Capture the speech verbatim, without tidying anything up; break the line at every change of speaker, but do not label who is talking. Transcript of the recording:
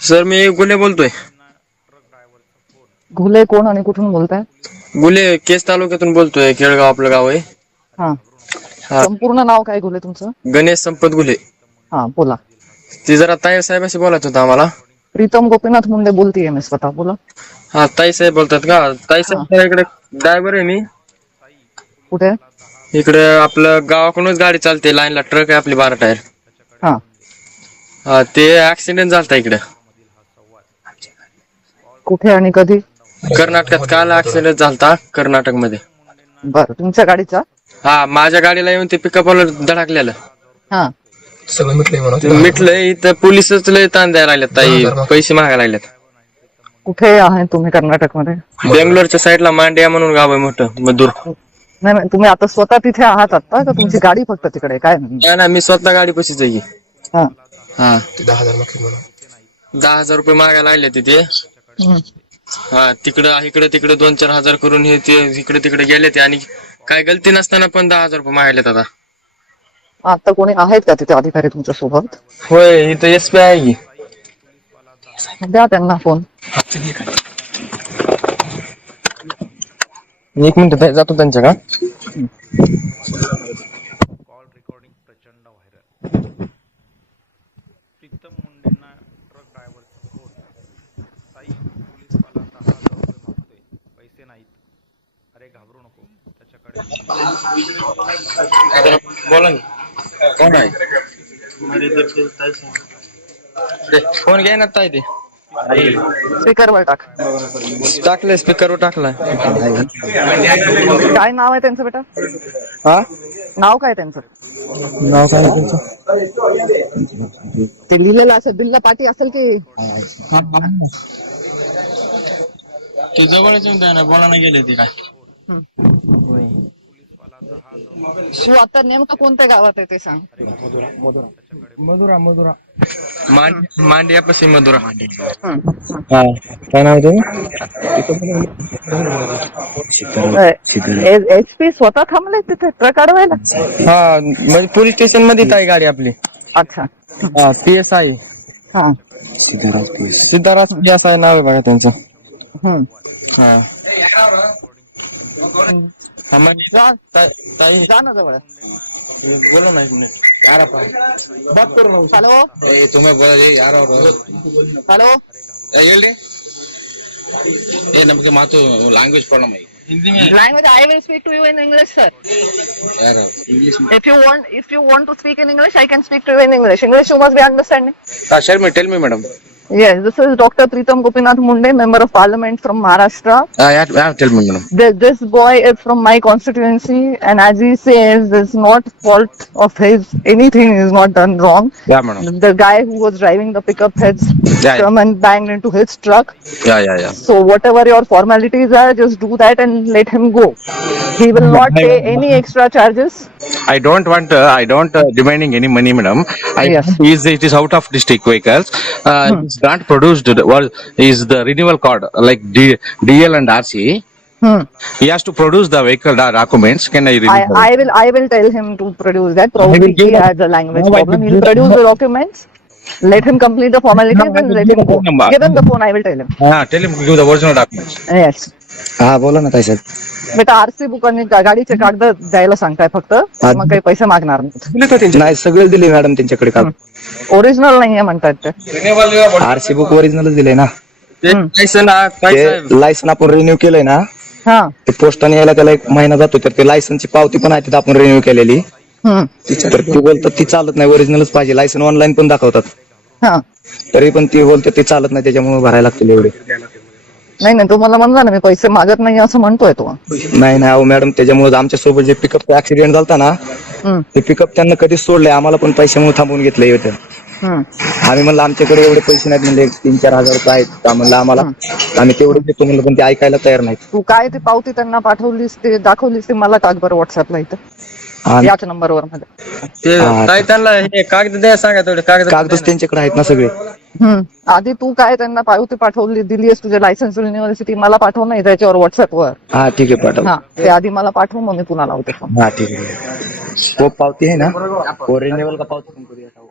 Sir मी गुले बोलतोय.
घुले कोण आणि कुठून बोलताय?
गुले केस तालुक्यातून बोलतोय. केळगाव आपलं गाव आहे.
हा
हा
संपूर्ण नाव काय घुले तुमचं?
गणेश संपत गुले.
हा बोला.
ती जरा ताई साहेबाशी बोलायचं होतं आम्हाला.
प्रीतम गोपीनाथ मुंडे बोलतीये मी स्वतः. बोला.
हा ताई साहेब बोलतात का? ताई
हा
साहेब इकडे ड्रायव्हर आहे मी.
कुठे?
इकडे आपलं गावाकडूनच गाडी चालते. लाईनला ट्रक आहे आपली बारा टायर.
हा
हा ते ऍक्सिडेंट झालता इकडे.
कुठे आणि कधी?
कर्नाटकात काल ऍक्सिडेंट झालता कर्नाटक मध्ये.
बर तुमच्या गाडीचा?
हा माझ्या गाडीला येऊन ते पिकअपला धडकलेलं.
हा
सगळं मिटलंय मिटलंय इथं पोलिसच लय ताण द्यायला लागलेत ताई. पैसे मागायला लागलेत.
कुठे आहे तुम्ही कर्नाटक मध्ये?
बेंगलोरच्या साईडला मांड्या म्हणून गाव आहे मोठं मधुर.
नाही नाही तुम्ही आता स्वतः तिथे आहात आता का तुमची गाडी फक्त तिकडे काय?
नाही ना मी स्वतः गाडी पशीच आहे.
हा
हा दहा हजार दहा हजार रुपये मागायला लागले तिथे. हा तिकडं इकडे तिकडे दोन चार हजार करून हे ते इकडे तिकडे गेले ते आणि काय गलती नसताना पण दहा हजार रुपये मागायलेत आता.
आता कोणी आहेत का तिथे अधिकारी तुमच्या सोबत?
होय इथं एस पी आहे की.
द्या त्यांना फोन.
एक मिनिट जातो त्यांच्या का.
कॉल रेकॉर्डिंग प्रचंड व्हायरल. प्रीतम मुंडेंना ट्रक ड्रायव्हरचा फोन. ताई पोलीसवाला दहा हजार रुपये मागतोय, पैसे नाहीत. अरे घाबरू नको, त्याच्याकडे
बोला ना. कोण आहे? फोन घ्या ना ताई ते.
स्पीकरवर टाक.
टाकलंय स्पीकरवर टाकलाय.
काय नाव आहे त्यांचं बेटा?
हा
नाव काय त्यांचं?
नाव काय तुमचं?
ते लिहिलेलं असेल बिल्ला पाटी असेल की?
ते जवळच येऊन द्या ना. बोला ना गेले ते काय.
तू आता नेमकं कोणत्या गावात आहे ते सांग.
मधुरा मधुरा मांडियापाशी मधुरा.
हं.
हा काय नाव ते?
एच पी स्वतः थांबले तिथे ट्रक अडवायला?
हा म्हणजे पोलीस स्टेशन मध्ये आहे गाडी आपली.
अच्छा.
हा पी एस आय.
हा
सिद्धाराज पी एस आय नाव आहे बघा त्यांचं.
हम्म.
हा
जा
ताई
जा ना जवळ.
बोलो ना एक मिनिट यार आपण बात करू ना.
हॅलो
ए तुम्हें बोल यार
हॅलो
ಹೇಳಿ ಏ ನಮಗೆ ಮಾತು ಲ್ಯಾಂಗ್ವೇಜ್ ಪ್ರಾಬ್ಲಮ್ ಆಗಿ
language I will speak to you in English, sir.
ಯಾರು English
If you want, if you want to speak in English, I can speak to you in English. English you must be understanding.
ಹಾ share me tell me madam
Yes, this is Doctor Pritam Gopinath Munde, Member of Parliament from Maharashtra.
ಹಾ ಯಾರು ಯಾರು tell me madam
This, this boy is from my constituency, and as he says, it's not fault of his. Anything is not done wrong.
Yeah madam
The guy who was driving the pickup has
Yeah.
come and banged into his truck.
Yeah yeah yeah
So whatever your formalities are, just do that and let him go. He will not pay any extra charges.
I don't want uh, I don't uh, demanding any money madam I
Yes.
is it is out of district vehicles uh,
Hmm.
it's not produced what is the renewal card like D, DL and R C.
Hmm.
He has to produce the vehicle uh, documents. Can I read
I, I will I will tell him to produce that. Probably he has a language problem. He'll produce the documents. Let him complete the formalities and let him go. Give him the phone. I will tell him.
ah tell him to give the original documents.
Yes.
हा बोला ना ताई साहेब.
बेटा RC book आणि गा- गाडीचे कागद द्यायला सांगताय फक्त. मग काही पैसे मागणार नाहीत.
नाही सगळे दिले मॅडम त्यांच्याकडे का
ओरिजिनल नाहीये म्हणतात ते.
आरसी बुक ओरिजिनलच दिले ना.
ते लायसन ताई साहेब
ते लायसन आपण रिन्यू केलंय ना
हा.
ते पोस्टाने यायला त्याला एक महिना जातो तर ते लायसनची पावती पण आहे तिथं आपण रिन्यू केलेली.
हम्म.
तर ती बोलतात ती चालत नाही ओरिजिनलच पाहिजे. लायसन ऑनलाईन पण दाखवतात
हा.
तरी पण ती बोलतात ते चालत नाही त्याच्यामुळे भरायला लागतील एवढे.
नाही नाही तो मला म्हणला ना मी पैसे मागत नाही असं म्हणतोय तो.
नाही नाही अहो मॅडम त्याच्यामुळे आमच्या सोबत जे पिकअप ऍक्सिडेंट झालता ना
हम्म.
ते पिकअप त्यांना कधीच सोडलंय आम्हाला पण पैशामुळे थांबवून घेतलंय इथं.
हम्म.
आम्ही म्हणलं आमच्याकडे एवढे पैसे नाहीत म्हणजे तीन चार हजार रुपये आहेत का म्हणलं आम्हाला आम्ही तेवढे देतो म्हणलं पण ते ऐकायला तयार नाहीत.
तू काय ती पावती त्यांना पाठवलीस ते दाखवलीस ते मला टाक बरं व्हॉट्सअपला इथं
आणि
याच नंबरवर मध्ये.
ते ताई त्यांना हे कागद द्या सांगा तेवढे कागद.
कागदच त्यांच्याकडे आहेत ना सगळे.
हम्म. आधी तू काय त्यांना पावती पाठवली दिलीस तुझ्या लायसन्स युनिव्हर्सिटी मला पाठव नाही त्याच्यावर व्हॉट्सअपवर.
हा ठीक आहे पाठव.
हा ते आधी मला पाठव मग मी पुन्हा लावते फोन.
हा ठीक आहे. वो पावती है ना वो रिन्यूअल का पावती तुमको दिया था.